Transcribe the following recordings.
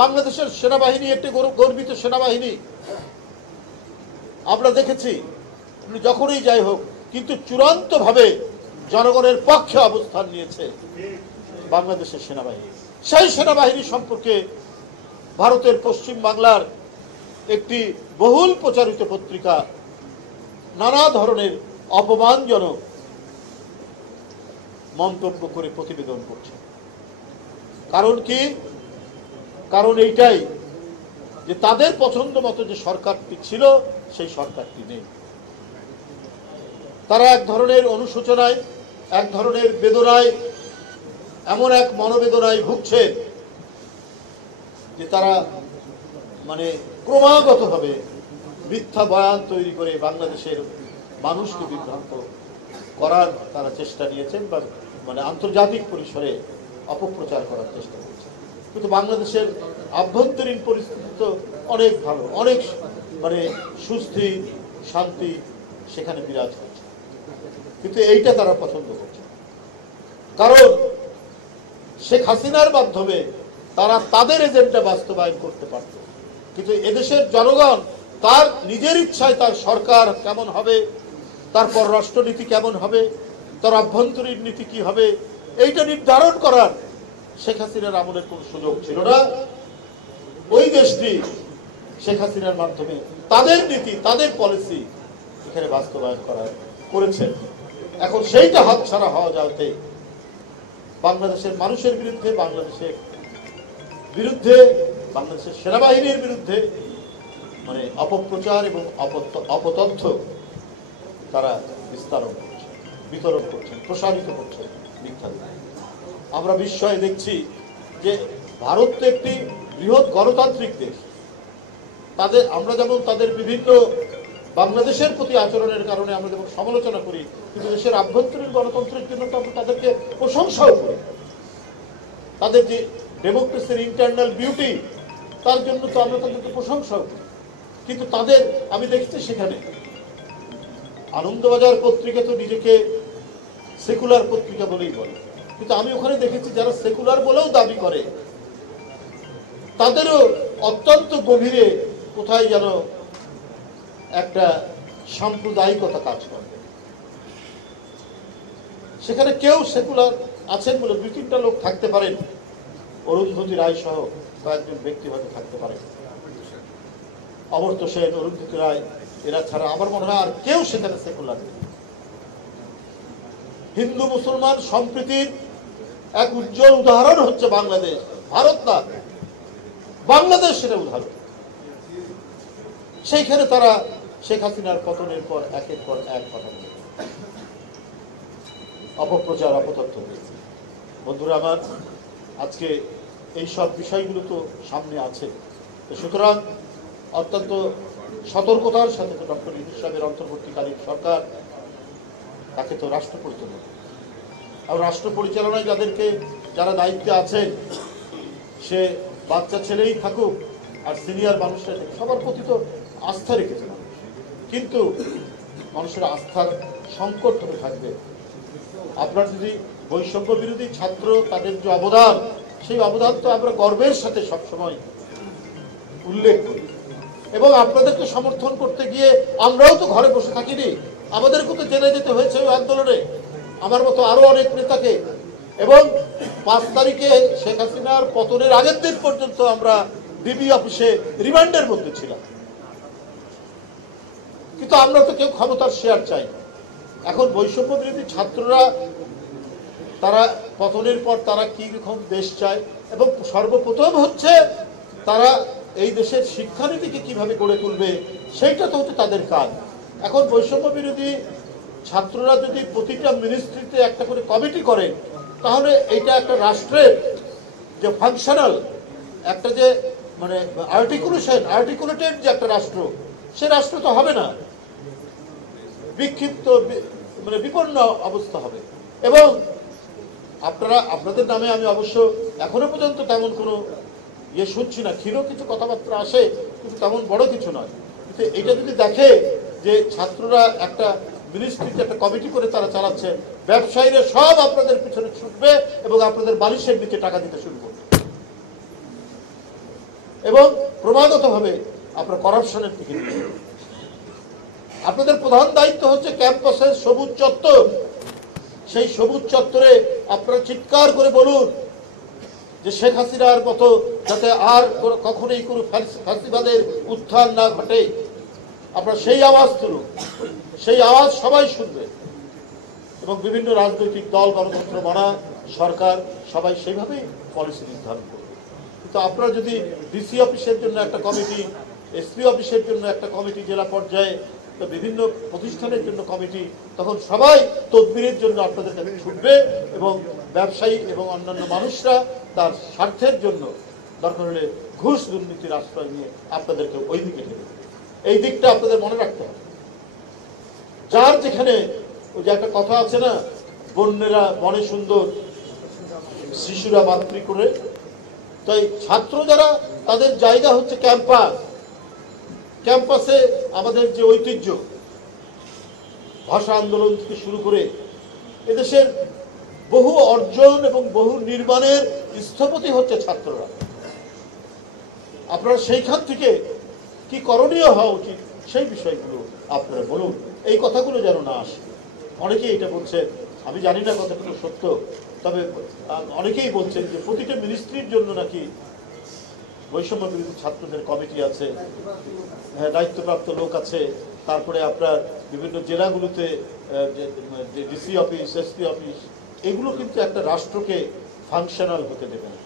বাংলাদেশের সেনাবাহিনী একটি গর্বিত সেনাবাহিনী, আমরা দেখেছি যখনই যাই হোক, কিন্তু চূড়ান্তভাবে জনগণের পক্ষে অবস্থান নিয়েছে বাংলাদেশের সেনাবাহিনী। সেই সেনাবাহিনী সম্পর্কে ভারতের পশ্চিম বাংলার একটি বহুল প্রচারিত পত্রিকা নানা ধরনের অপমানজনক মন্তব্য করে প্রতিবেদন করছে। কারণ কি? কারণ এইটাই যে তাদের পছন্দ মতো যে সরকারটি ছিল সেই সরকারটি নেই। তারা এক ধরনের অনুশোচনায়, এক ধরনের বেদনায়, এমন এক মনোবেদনায় ভুগছে যে তারা মানে ক্রমাগতভাবে মিথ্যা বয়ান তৈরি করে বাংলাদেশের মানুষকে বিভ্রান্ত করার তারা চেষ্টা নিয়েছেন বা মানে আন্তর্জাতিক পরিসরে অপপ্রচার করার চেষ্টা করছেন। কিন্তু বাংলাদেশের আভ্যন্তরীণ পরিস্থিতি তো অনেক ভালো, অনেক মানে সুস্থির শান্তি সেখানে বিরাজ করছে, কিন্তু এইটা তারা পছন্দ করছে। কারণ শেখ হাসিনার মাধ্যমে তারা তাদের এজেন্ডা বাস্তবায়ন করতে পারত, কিন্তু এদেশের জনগণ তার নিজের ইচ্ছায় তার সরকার কেমন হবে, তার পররাষ্ট্রনীতি কেমন হবে, তার আভ্যন্তরীণ নীতি কি হবে, এইটা নির্ধারণ করার শেখ হাসিনার আমলের কোনো সুযোগ ছিল না। ওই দেশটি শেখ হাসিনার মাধ্যমে তাদের নীতি, তাদের পলিসি এখানে বাস্তবায়ন করেছেন। এখন সেইটা হাতছাড়া হওয়া যাতে বাংলাদেশের মানুষের বিরুদ্ধে, বাংলাদেশের সেনাবাহিনীর বিরুদ্ধে মানে অপপ্রচার এবং অপতথ্য তারা বিতরণ করছেন, প্রসারিত করছেন মিথ্যা। আমরা বিস্ময়ে দেখছি যে ভারত তো একটি বৃহৎ গণতান্ত্রিক দেশ। আমরা যেমন তাদের বিভিন্ন বাংলাদেশের প্রতি আচরণের কারণে আমরা যেমন সমালোচনা করি, কিন্তু দেশের আভ্যন্তরীণ গণতন্ত্রের জন্য তো আমরা তাদেরকে প্রশংসাও করি। তাদের যে ডেমোক্রেসির ইন্টারনাল বিউটি, তার জন্য তো আমরা তাদেরকে প্রশংসাও করি। কিন্তু তাদের আমি দেখছি সেখানে আনন্দবাজার পত্রিকা তো নিজেকে সেকুলার পত্রিকা বলেই বলে, কিন্তু আমি ওখানে দেখেছি যারা সেকুলার বলেও দাবি করে তাদেরও অত্যন্ত গভীরে কোথায় যেন একটা সাম্প্রদায়িকতা কাজ করে। সেখানে কেউ সেকুলার আছেন বলে 2-3টা লোক থাকতে পারেন, অরুন্ধতী রায় সহ কয়েকজন ব্যক্তি হয়তো থাকতে পারেন, অমর্ত্য সেন, অরুন্ধতী রায়, এরা ছাড়া আমার মনে হয় আর কেউ সেখানে সেকুলার নেই। হিন্দু মুসলমান সম্প্রীতির এক উজ্জ্বল উদাহরণ হচ্ছে বাংলাদেশ, ভারত না, বাংলাদেশ সেটা উদাহরণ। সেইখানে তারা শেখ হাসিনার পতনের পর একের পর এক কথা বলে অপপ্রচার, অপতথ্য দিয়েছে। বন্ধুরা আমার, আজকে এই সব বিষয়গুলো তো সামনে আছে, সুতরাং অত্যন্ত সতর্কতার সাথে তো ডক্টর ইউনূস সাহেবের অন্তর্বর্তীকালীন সরকার, তাকে তো রাষ্ট্র পরিচালনা, আর রাষ্ট্র পরিচালনায় যারা দায়িত্বে আছেন, সে বাচ্চা ছেলেই থাকুক আর সিনিয়র মানুষরা সবার প্রতি তো আস্থা রেখেছে মানুষ, কিন্তু মানুষের আস্থার সংকট হতে থাকবে। আপনার যদি বৈষম্য বিরোধী ছাত্র, তাদের যে অবদান, সেই অবদান তো আমরা গর্বের সাথে সবসময় উল্লেখ করি, এবং আপনাদেরকে সমর্থন করতে গিয়ে আমরাও তো ঘরে বসে থাকিনি, আমাদেরকেও তো জেলে যেতে হয়েছে ওই আন্দোলনে, আমার মতো আরো অনেক নেতাকে। এবং 5 তারিখে শেখ হাসিনার পতনের আগের দিন পর্যন্ত আমরা ডিবি অফিসে রিমান্ডের মধ্যে ছিলাম, কিন্তু আমরা তো কেউ ক্ষমতার শেয়ার চাই। এখন বৈষম্য বিরোধী ছাত্ররা তারা পতনের পর তারা কি রকম দেশ চায়, এবং সর্বপ্রথম হচ্ছে তারা এই দেশের শিক্ষানীতিকে কিভাবে গড়ে তুলবে, সেইটা তো হচ্ছে তাদের কাজ। এখন বৈষম্য বিরোধী ছাত্ররা যদি প্রতিটা মিনিস্ট্রিতে একটা করে কমিটি করেন, তাহলে এইটা একটা রাষ্ট্রের যে ফাংশনাল একটা যে মানে আর্টিকুলেটেড যে একটা রাষ্ট্র, সে রাষ্ট্র তো হবে না, বিক্ষিপ্ত মানে বিপন্ন অবস্থা হবে। এবং আপনাদের নামে আমি অবশ্য এখনো পর্যন্ত তেমন কোনো শুনছি না, ক্ষীণ কিছু কথাবার্তা আসে, কিন্তু তেমন বড় কিছু নয়। কিন্তু এটা যদি দেখে যে ছাত্ররা একটা মিনিস্ট্রিতে একটা কমিটি করে তারা চালাচ্ছে, ব্যবসায়ীরা সব আপনাদের পিছনে ছুটবে এবং আপনাদের বালিশের নিচে টাকা দিতে শুরু করবে। এবং ক্রমাগতভাবে আপনার করাপশনের দিকে নিয়ে যাবেন। আপনাদের প্রধান দায়িত্ব হচ্ছে ক্যাম্পাসের সবুজ চত্বর। সেই সবুজ চত্বরে আপনারা চিৎকার করে বলুন যে শেখ হাসিনার মতো যাতে আর কখনোই কোনো ফ্যাসিবাদের উত্থান না ঘটে। আপনারা সেই আওয়াজ তুলুন, সেই আওয়াজ সবাই শুনবে এবং বিভিন্ন রাজনৈতিক দল, গণতন্ত্র মানা সরকার সবাই সেইভাবেই পলিসি নির্ধারণ করবে। কিন্তু আপনারা যদি ডিসি অফিসের জন্য একটা কমিটি, এসপি অফিসের জন্য একটা কমিটি, জেলা পর্যায়ে তো বিভিন্ন প্রতিষ্ঠানের জন্য কমিটি, তখন সবাই তদবিরের জন্য আপনাদের কাছে ছুটবে এবং ব্যবসায়ী এবং অন্যান্য মানুষরা তার স্বার্থের জন্য দরকার হলে ঘুষ দুর্নীতির আশ্রয় নিয়ে আপনাদেরকে ওই দিকে ঠেলে দেবে। এই দিকটা আপনাদের মনে রাখতে হবে। যার যেখানে ওই যে একটা কথা আছে না, বন্যেরা বনে সুন্দর, শিশুরা মাতৃ করে, তাই ছাত্র যারা তাদের জায়গা হচ্ছে ক্যাম্পাস। ক্যাম্পাসে আমাদের যে ঐতিহ্য, ভাষা আন্দোলন থেকে শুরু করে এদেশের বহু অর্জন এবং বহু নির্মাণের স্থপতি হচ্ছে ছাত্ররা। আপনারা সেইখান থেকে কি করণীয় হওয়া উচিত সেই বিষয়গুলো আপনারা বলুন, এই কথাগুলো যেন না আসে। অনেকেই এটা বলছে, আমি জানি না কতটুকু সত্য, তবে অনেকেই বলছেন যে প্রতিটা মিনিস্ট্রির জন্য নাকি বৈষম্য বিরোধী ছাত্রদের কমিটি আছে, হ্যাঁ, দায়িত্বপ্রাপ্ত লোক আছে। তারপরে আপনার বিভিন্ন জেলাগুলোতে ডিসি অফিস, এসপি অফিস, এগুলো কিন্তু একটা রাষ্ট্রকে ফাংশনাল হতে দেবে না।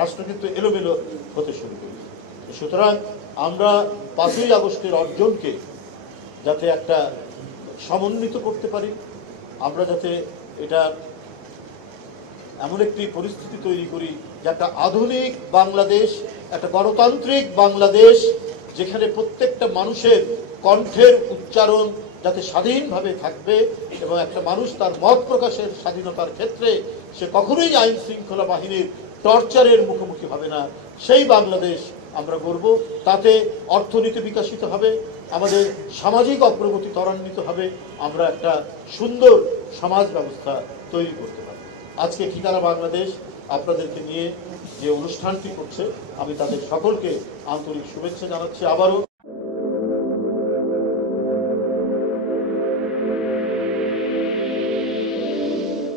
রাষ্ট্র কিন্তু এলোমেলো হতে শুরু করবে। সুতরাং আমরা 5ই আগস্টের অর্জনকে যাতে একটা সমন্বিত করতে পারি, আমরা যাতে এটা এমন একটি পরিস্থিতি তৈরি করি যে একটা আধুনিক বাংলাদেশ, একটা গণতান্ত্রিক বাংলাদেশ, যেখানে প্রত্যেকটা মানুষের কণ্ঠের উচ্চারণ যাতে স্বাধীনভাবে থাকবে এবং একটা মানুষ তার মত প্রকাশের স্বাধীনতার ক্ষেত্রে সে কখনোই আইন শৃঙ্খলা বাহিনীর টর্চারের মুখোমুখি হবে না, সেই বাংলাদেশ আমরা গড়ব। তাতে অর্থনীতি বিকশিত হবে, আমাদের সামাজিক অগ্রগতি ত্বরান্বিত হবে, আমরা একটা সুন্দর সমাজ ব্যবস্থা তৈরি করতে পারব। আজকে ঠিকানা বাংলাদেশ আপনাদেরকে নিয়ে যে অনুষ্ঠানটি করছে, আমি তাদের সকলকে আন্তরিক শুভেচ্ছা জানাচ্ছি। আবারও